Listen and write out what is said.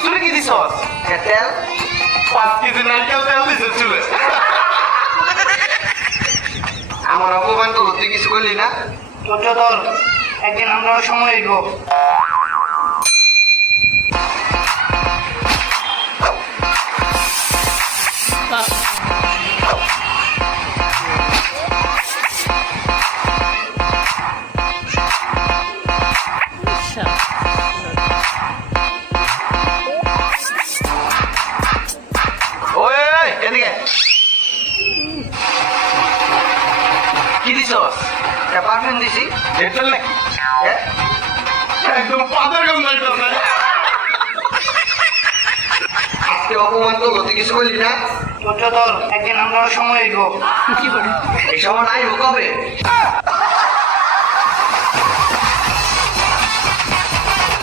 চুলে কি দিছস তেল 5 কেজি নারকেল তেল দিছিস চুলে আমার অপমান তো তুই কিছু করলি না ধৈর্য ধর একদিন আমরা সময় দিব ওই এদিকে কি দিছস এটা পারফিউম দিছি ডেটল নাকি হ্যাঁ একদম পাতার গন্ধ লাগতেছে আজকে অপমান তো তুই কিছু করলি না ধৈর্য ধর একদিন আমরা সময় দিব এই সময় নাই কবে